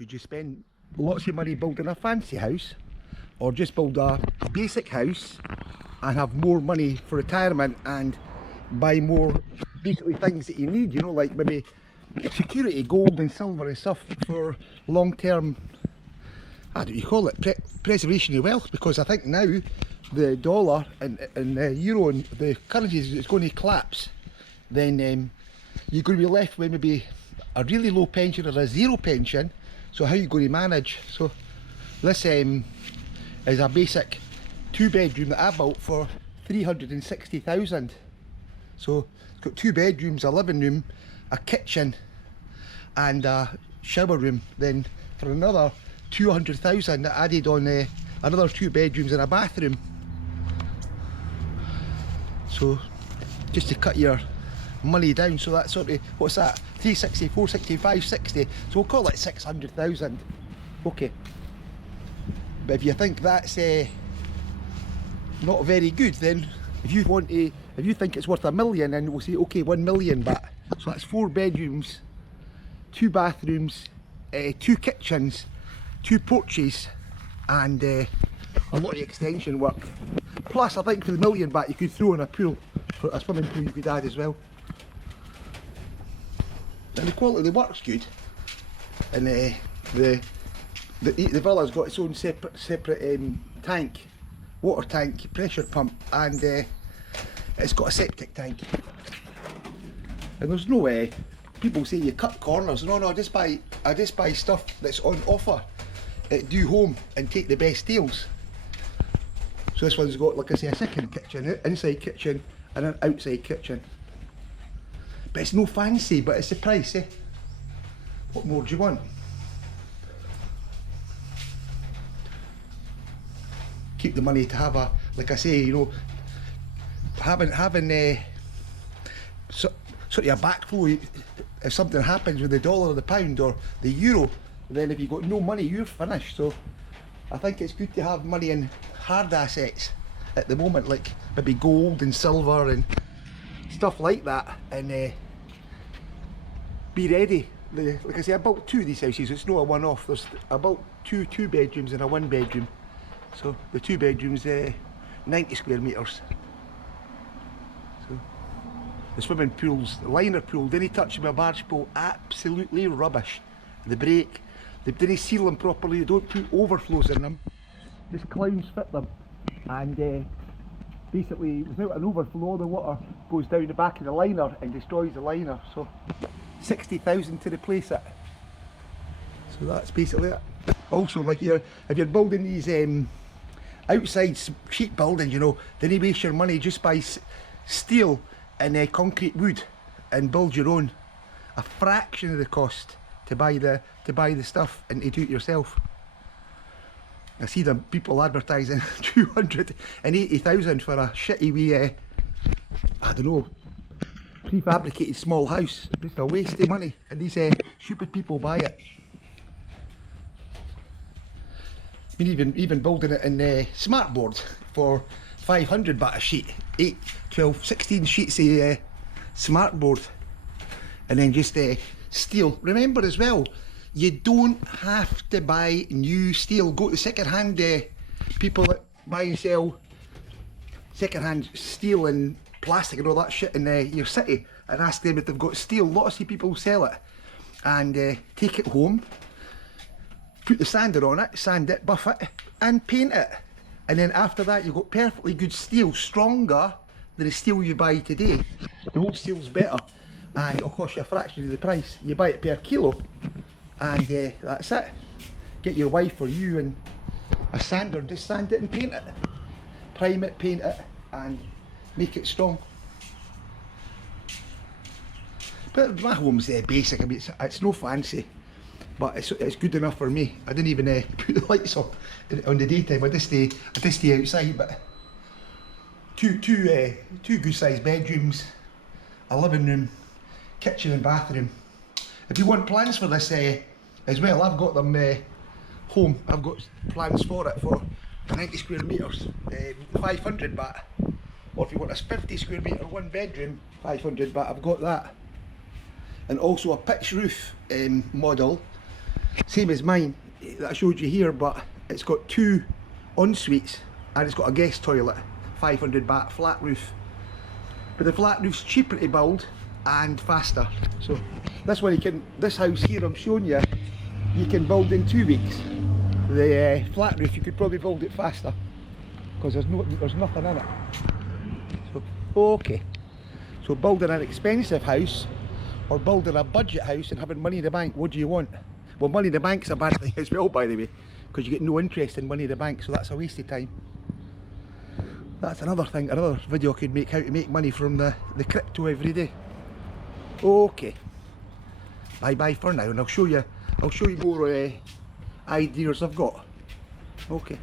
Should you spend lots of money building a fancy house, or just build a basic house and have more money for retirement and buy more basically things that you need, you know, like maybe security, gold and silver and stuff for long-term, how do you call it, preservation of wealth? Because I think now the dollar and the euro and the currencies is going to collapse. Then you're going to be left with maybe a really low pension or a zero pension. So how are you going to manage? So this is a basic 2-bedroom that I built for 360,000. So it's got 2 bedrooms, a living room, a kitchen and a shower room. Then for another 200,000 I added on another 2 bedrooms and a bathroom. So just to cut your money down, so that's sort of, what's that, 360, 460, 560, so we'll call it 600,000. Okay, but if you think that's not very good, then if you want to, if you think it's worth $1 million, then we'll say okay, 1 million baht. So that's 4 bedrooms, 2 bathrooms, 2 kitchens, 2 porches and a lot of extension work. Plus I think for the $1 million baht you could throw in a pool, for a swimming pool you could add as well. And the quality of the work's good, and the villa's got its own separate tank, water tank, pressure pump, and it's got a septic tank. And there's no way people say you cut corners. No, I just buy stuff that's on offer at Do Home and take the best deals. So this one's got, like I say, a second kitchen, inside kitchen and an outside kitchen. But it's no fancy, but it's the price, eh? What more do you want? Keep the money to have a, like I say, you know, having sort of a backflow if something happens with the dollar or the pound or the euro. Then if you've got no money, you're finished. So I think it's good to have money in hard assets at the moment, like maybe gold and silver and stuff like that, and be ready. Like I say, I built 2 of these houses, it's not a one-off. I built two bedrooms and a 1 bedroom. So the 2 bedrooms, 90 square metres. So the swimming pools, the liner pool, didn't touch my barge pool, absolutely rubbish. The break, they didn't seal them properly, they don't put overflows in them, just clowns fit them. And basically without an overflow the water goes down the back of the liner and destroys the liner. So 60,000 to replace it. So that's basically it. Also, like if you're building these outside cheap buildings, you know, then you waste your money, just buy steel and concrete wood and build your own. A fraction of the cost to buy the stuff and to do it yourself. I see them people advertising 280,000 for a shitty wee, I don't know, prefabricated small house. Just a waste of money, and these stupid people buy it. I mean, even building it in smartboard for 500 baht a sheet, 8, 12, 16 sheets of smartboard, and then just steel. Remember as well, you don't have to buy new steel. Go to second-hand people that buy and sell second-hand steel and plastic and all that shit in your city, and ask them if they've got steel. Lots of people sell it, and take it home, put the sander on it, sand it, buff it and paint it, and then after that you've got perfectly good steel, stronger than the steel you buy today. The old steel's better and it'll cost you a fraction of the price. You buy it per kilo, and that's it. Get your wife or you and a sander and just sand it and paint it, prime it, paint it and make it strong. But my home's basic. I mean, it's no fancy, but it's good enough for me. I didn't even put the lights on the daytime. I just stay outside. But two good sized bedrooms, a living room, kitchen and bathroom. If you want plans for this as well, I've got them home. I've got plans for it for 90 square metres, 500 baht. Or if you want a 50 square metre 1 bedroom, 500 baht, I've got that. And also a pitch roof model Same as mine that I showed you here, but it's got 2 en-suites and it's got a guest toilet, 500 baht flat roof. But the flat roof's cheaper to build and faster. So this one this house here I'm showing you, you can build in 2 weeks. The flat roof you could probably build it faster because there's nothing in it. So okay. So building an expensive house or building a budget house and having money in the bank, what do you want? Well, money in the bank's a bad thing as well, by the way, because you get no interest in money in the bank, so that's a waste of time. That's another thing, another video I could make, how to make money from the crypto every day. Okay, bye bye for now, and I'll show you more ideas I've got. Okay.